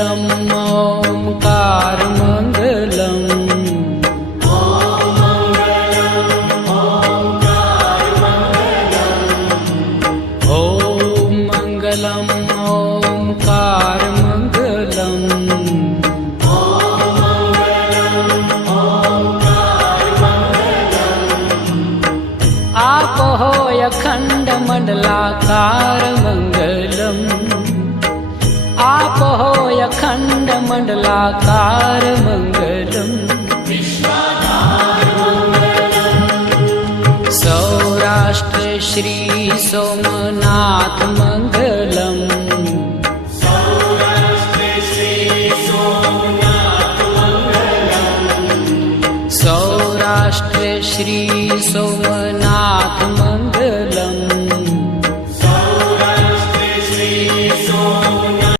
मङ्गलम् ओङ्कारमङ्गलम् ॐ मङ्गलम् ओङ्कारमङ्गलम् आपो अखण्डमण्डलाकारमङ्गलम् आपो अखण्डमण्डलाकारमङ्गलम् सौराष्ट्र श्री सोमनाथ मङ्गलम् सौराष्ट्र श्री सोमनाथ मङ्गलम्